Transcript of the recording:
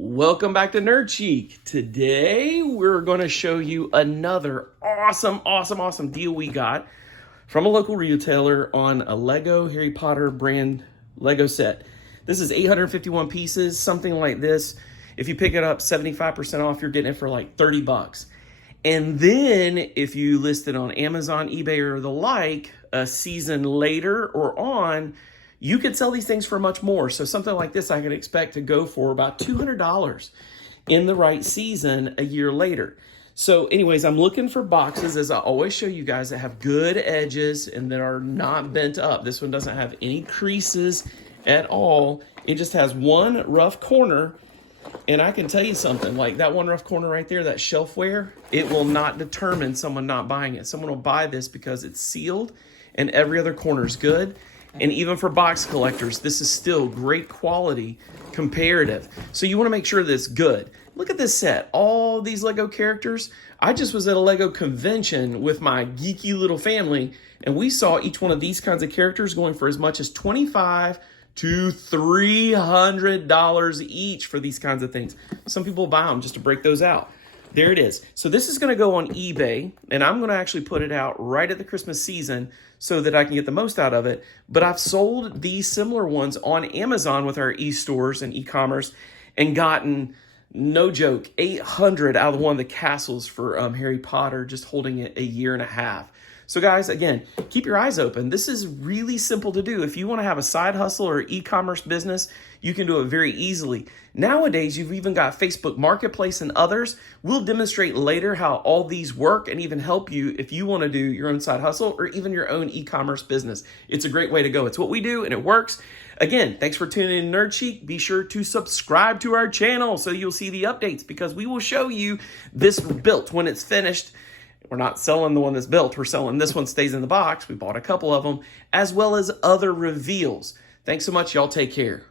Welcome back to Nerd Cheek. Today we're going to show you another awesome deal we got from a local retailer on a Lego Harry Potter brand Lego set. This is 851 pieces, something like this. If you pick it up 75% off, you're getting it for like 30 bucks. And then if you list it on Amazon, eBay, or the like, a season later or on, you could sell these things for much more. So something like this I could expect to go for about $200 in the right season a year later. So anyways, I'm looking for boxes, as I always show you guys, that have good edges and that are not bent up. This one doesn't have any creases at all. It just has one rough corner. And I can tell you something, like that one rough corner right there, that shelfware, it will not determine someone not buying it. Someone will buy this because it's sealed and every other corner is good. And even for box collectors, this is still great quality comparative. So you want to make sure that it's good. Look at this set, all these Lego characters. I just was at a Lego convention with my geeky little family, and we saw each one of these kinds of characters going for as much as $25 to $300 each for these kinds of things. Some people buy them just to break those out. There it is. So this is going to go on eBay, and I'm going to actually put it out right at the Christmas season so that I can get the most out of it. But I've sold these similar ones on Amazon with our e-stores and e-commerce and gotten, no joke, 800 out of one of the castles for Harry Potter, just holding it a year and a half. So guys, again, keep your eyes open. This is really simple to do. If you want to have a side hustle or e-commerce business, you can do it very easily. Nowadays, you've even got Facebook Marketplace and others. We'll demonstrate later how all these work and even help you if you want to do your own side hustle or even your own e-commerce business. It's a great way to go. It's what we do and it works. Again, thanks for tuning in, Nerd Cheek. Be sure to subscribe to our channel so you'll see the updates, because we will show you this built when it's finished. We're not selling the one that's built. We're selling this one stays in the box. We bought a couple of them, as well as other reveals. Thanks so much. Y'all take care.